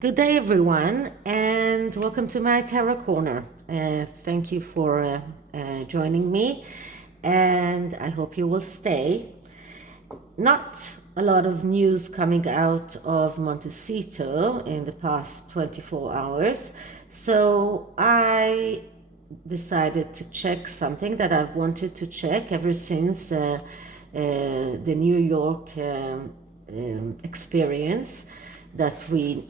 Good day, everyone, and welcome to my Tarot Corner. Thank you for joining me, and I hope you will stay. Not a lot of news coming out of Montecito in the past 24 hours, so I decided to check something that I've wanted to check ever since the New York experience that we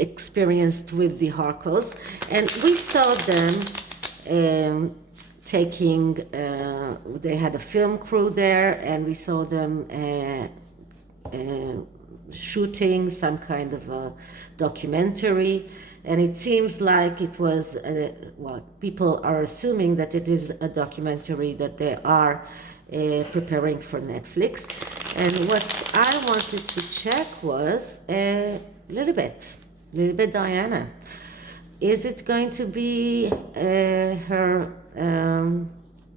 experienced with the harkles, and we saw them taking. They had a film crew there, and we saw them shooting some kind of a documentary. And it seems like it was, well, people are assuming that it is a documentary that they are preparing for Netflix. And what I wanted to check was Lilibet Diana. Is it going to be her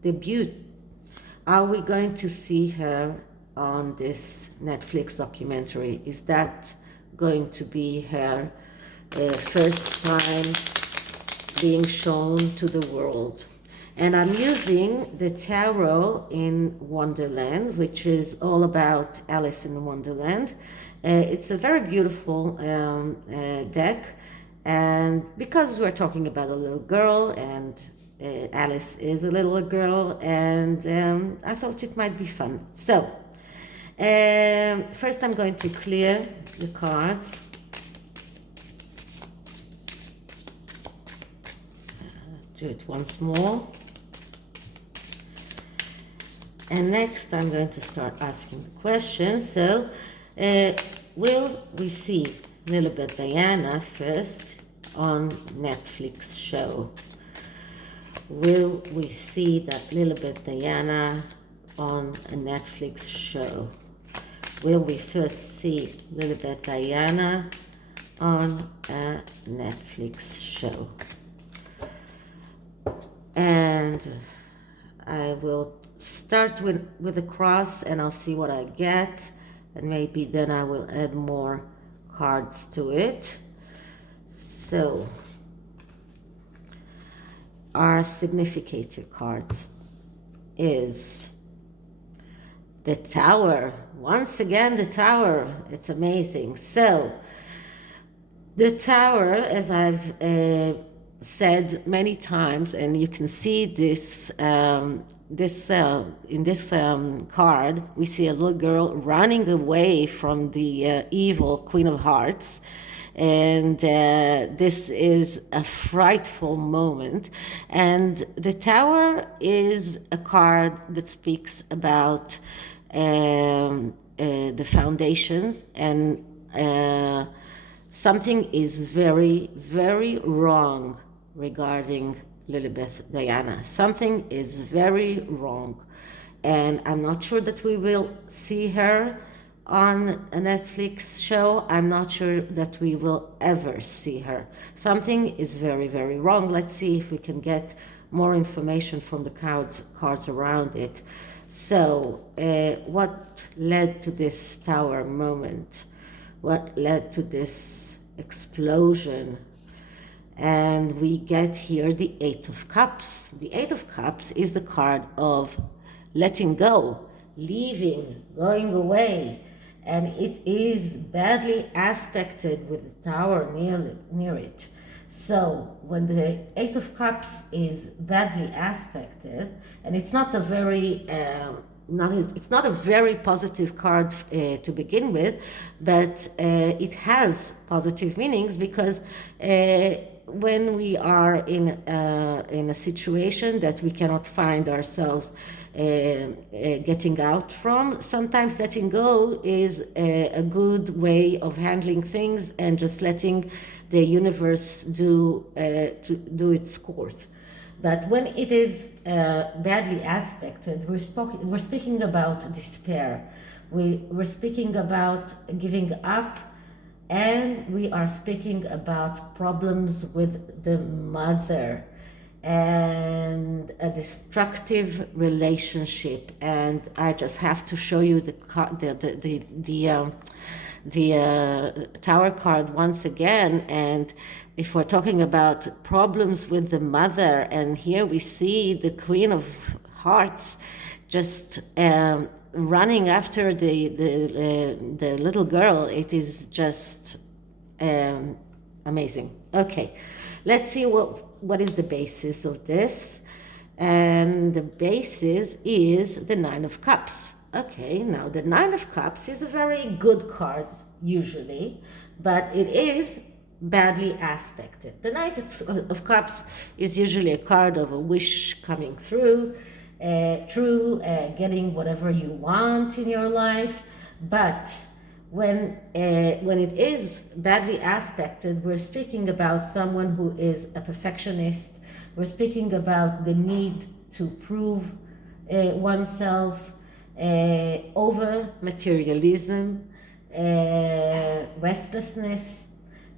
debut? Are we going to see her on this Netflix documentary? Is that going to be her first time being shown to the world? And I'm using the tarot in Wonderland, which is all about Alice in Wonderland. It's a very beautiful deck, and because we're talking about a little girl, and Alice is a little girl, and I thought it might be fun. So first I'm going to clear the cards. Do it once more. And next I'm going to start asking the questions. So will we see Lilibet Diana first on Netflix show? Will we see that Lilibet Diana on a Netflix show? Will we first see Lilibet Diana on a Netflix show? And I will start with the cross, and I'll see what I get, and maybe then I will add more cards to it. So our significator cards is the Tower. Once again, the Tower. It's amazing. So the Tower, as I've said many times, and you can see this in this card, we see a little girl running away from the evil Queen of Hearts, and this is a frightful moment. And the Tower is a card that speaks about the foundations, and something is very, very wrong regarding Lilibet Diana. Something is very wrong, and I'm not sure that we will see her on a Netflix show. I'm not sure that we will ever see her. Something is very, very wrong. Let's see if we can get more information from the cards around it. So what led to this Tower moment? What led to this explosion? And we get here the Eight of Cups. The Eight of Cups is the card of letting go, leaving, going away. And it is badly aspected with the Tower near it. So when the Eight of Cups is badly aspected, and it's not a very it's not a very positive card to begin with, but it has positive meanings, because when we are in a situation that we cannot find ourselves getting out from, sometimes letting go is a good way of handling things and just letting the universe do its course. But when it is badly aspected, we're speaking about despair. We're speaking about giving up, and we are speaking about problems with the mother and a destructive relationship. And I just have to show you the Tower card once again. And if we're talking about problems with the mother, and here we see the Queen of Hearts just running after the little girl, it is just amazing. Okay, let's see what is the basis of this. And the basis is the Nine of Cups. Okay, now the Nine of Cups is a very good card usually, but it is badly aspected. The Knight of Cups is usually a card of a wish coming through, getting whatever you want in your life. But when it is badly aspected, we're speaking about someone who is a perfectionist. We're speaking about the need to prove oneself, over materialism, restlessness,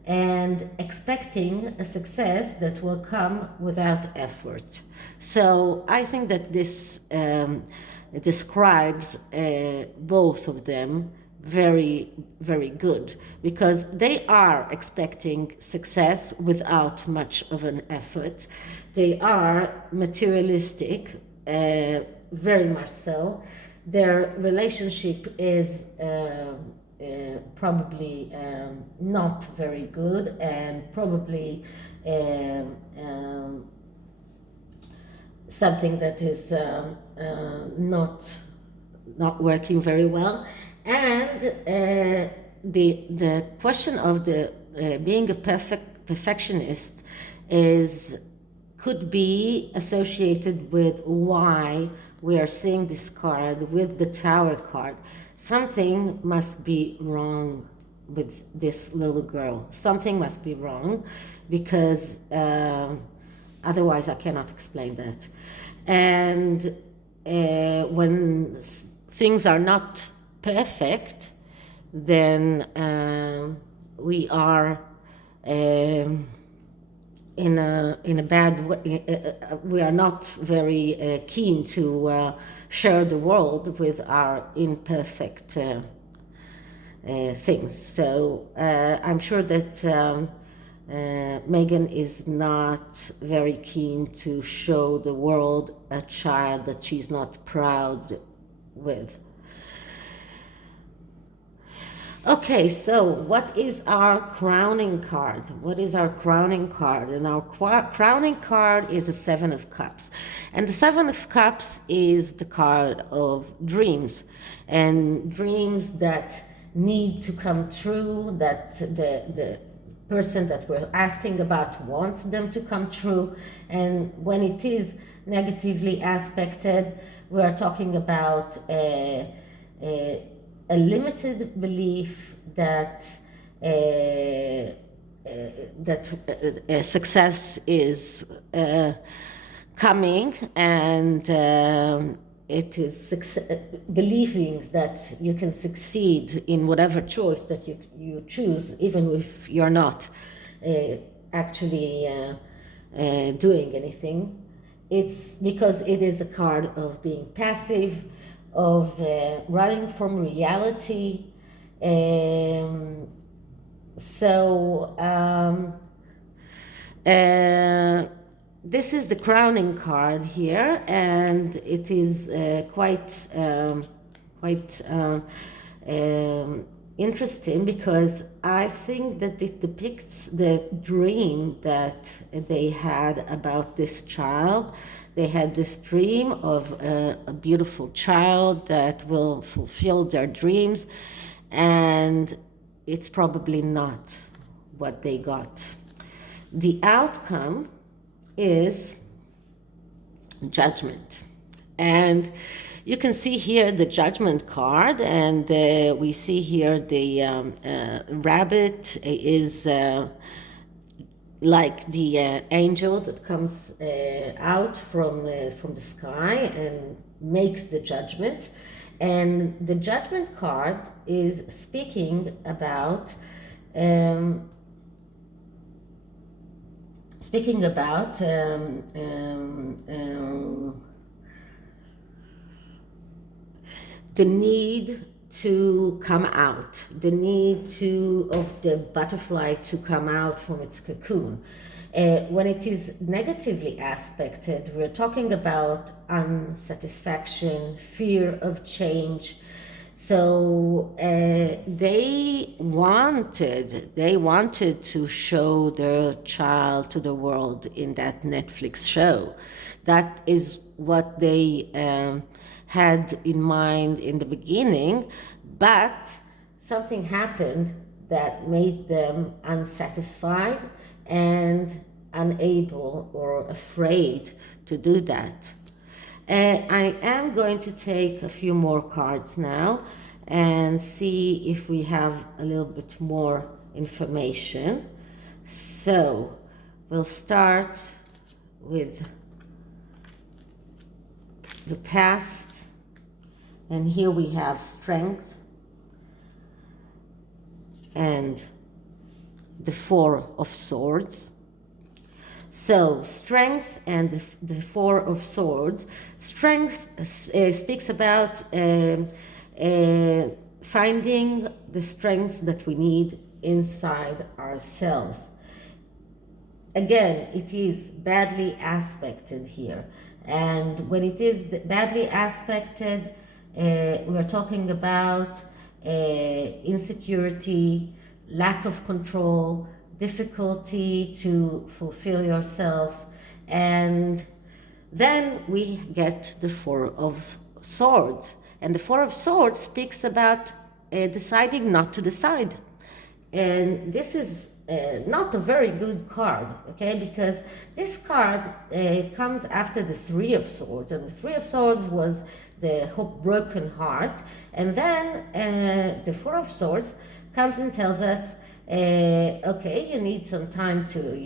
and expecting a success that will come without effort. So I think that this describes both of them very, very good, because they are expecting success without much of an effort. They are materialistic, very much so. Their relationship is probably not very good, and probably something that is not working very well. And the question of the being a perfectionist could be associated with why we are seeing this card with the Tower card. Something must be wrong with this little girl. Something must be wrong, because otherwise I cannot explain that. And when things are not perfect, then we are in a bad way. We are not very keen to share the world with our imperfect things. So I'm sure that Megan is not very keen to show the world a child that she's not proud with. Okay, so what is our crowning card? What is our crowning card? And our crowning card is the Seven of Cups. And the Seven of Cups is the card of dreams, and dreams that need to come true, that the person that we're asking about wants them to come true. And when it is negatively aspected, we are talking about a limited belief that success is coming, and it is believing that you can succeed in whatever choice that you choose, even if you're not actually doing anything. It's because it is a card of being passive, of running from reality. This is the crowning card here, and it is quite interesting, because I think that it depicts the dream that they had about this child. They had this dream of a beautiful child that will fulfill their dreams, and it's probably not what they got. The outcome is judgment. And you can see here the judgment card, and we see here the rabbit is like the angel that comes out from the sky and makes the judgment. And the judgment card is speaking about the need to come out, the need of the butterfly to come out from its cocoon. When it is negatively aspected, we're talking about unsatisfaction, fear of change. So they wanted to show their child to the world in that Netflix show. That is what they had in mind in the beginning, but something happened that made them unsatisfied and unable or afraid to do that. I am going to take a few more cards now and see if we have a little bit more information. So we'll start with the past, and here we have strength and the Four of Swords. So strength and the Four of Swords. Strength speaks about finding the strength that we need inside ourselves. Again, it is badly aspected here. And when it is badly aspected, we're talking about insecurity, lack of control, difficulty to fulfill yourself. And then we get the Four of Swords. And the Four of Swords speaks about deciding not to decide. And this is not a very good card, okay? Because this card comes after the Three of Swords, and the Three of Swords was the broken heart, and then the Four of Swords comes and tells us, okay, you need some time to,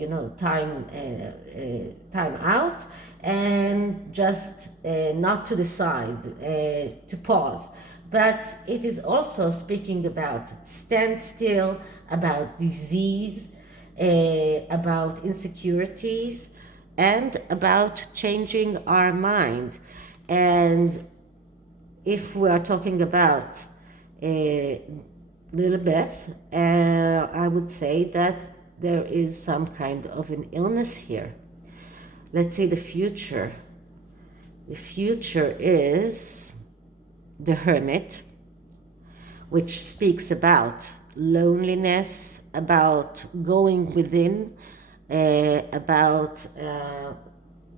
time out, and just not to decide, to pause. But it is also speaking about standstill, about disease, about insecurities, and about changing our mind. And if we are talking about Lilibet, I would say that there is some kind of an illness here. Let's see the future. The future is the Hermit, which speaks about loneliness, about going within, about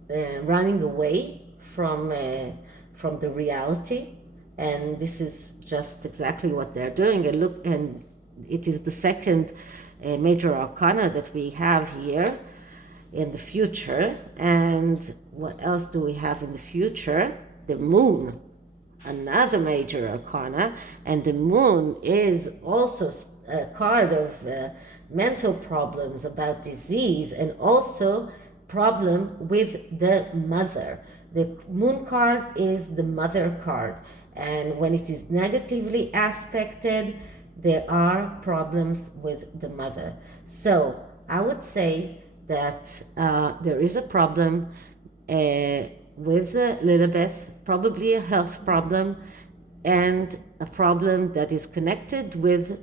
running away from the reality. And this is just exactly what they're doing. And it is the second major arcana that we have here in the future. And what else do we have in the future? The Moon, another major arcana, and the Moon is also a card of mental problems, about disease, and also problem with the mother. The Moon card is the mother card, and when it is negatively aspected, there are problems with the mother. So I would say that there is a problem with Lilibet, probably a health problem, and a problem that is connected with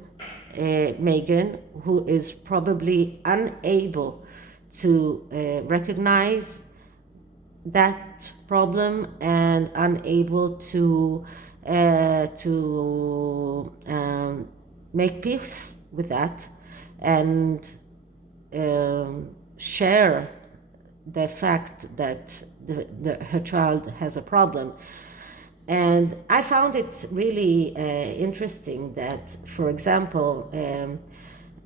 Megan, who is probably unable to recognize that problem and unable to make peace with that and share the fact that her child has a problem. And I found it really interesting that, for example,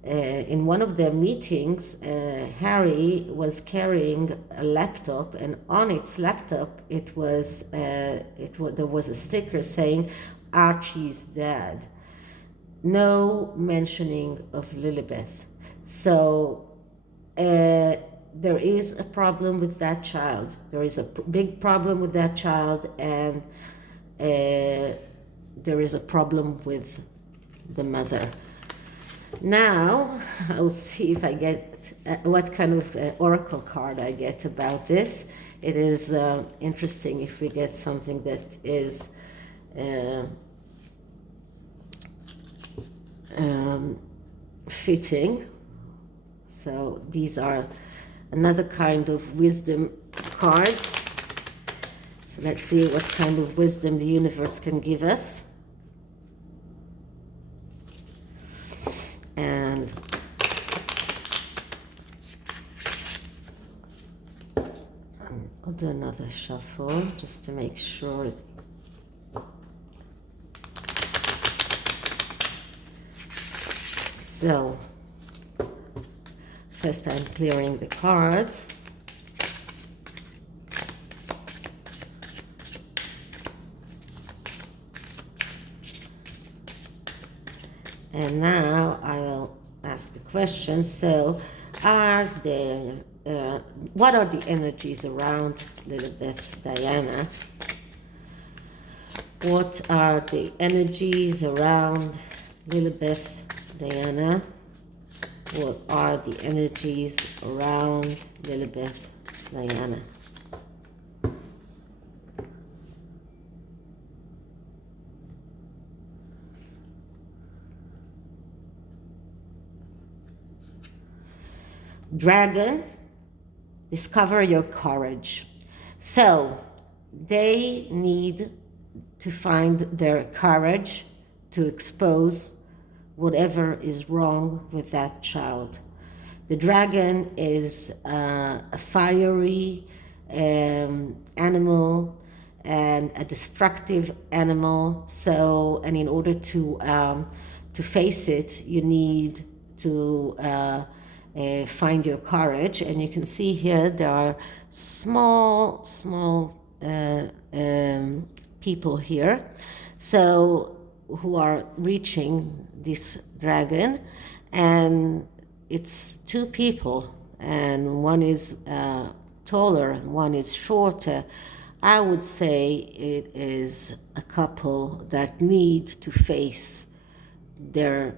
in one of their meetings, Harry was carrying a laptop, and on its laptop there was a sticker saying Archie's dad. No mentioning of Lilibet. So there is a problem with that child. There is a big problem with that child, and there is a problem with the mother. Now, I'll see if I get what kind of oracle card I get about this. It is interesting if we get something that is fitting. So these are another kind of wisdom cards. So let's see what kind of wisdom the universe can give us. And I'll do another shuffle just to make sure. So first I'm clearing the cards. And now I will ask the question. So are there, what are the energies around Lilibet Diana? What are the energies around Lilibet Diana? What are the energies around Lilibet Diana? Dragon, discover your courage. So they need to find their courage to expose whatever is wrong with that child. The dragon is a fiery animal and a destructive animal. So, and in order to face it, you need to find your courage. And you can see here there are small people here, so who are reaching this dragon, and it's two people, and one is taller and one is shorter. I would say it is a couple that need to face their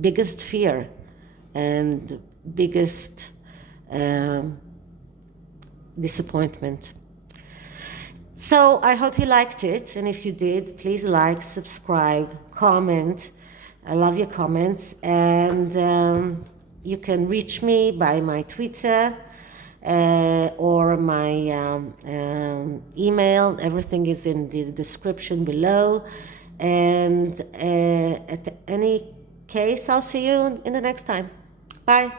biggest fear and biggest disappointment. So I hope you liked it, and if you did, please like, subscribe, comment. I love your comments, and you can reach me by my Twitter or my email. Everything is in the description below, and at any case, I'll see you in the next time. Bye.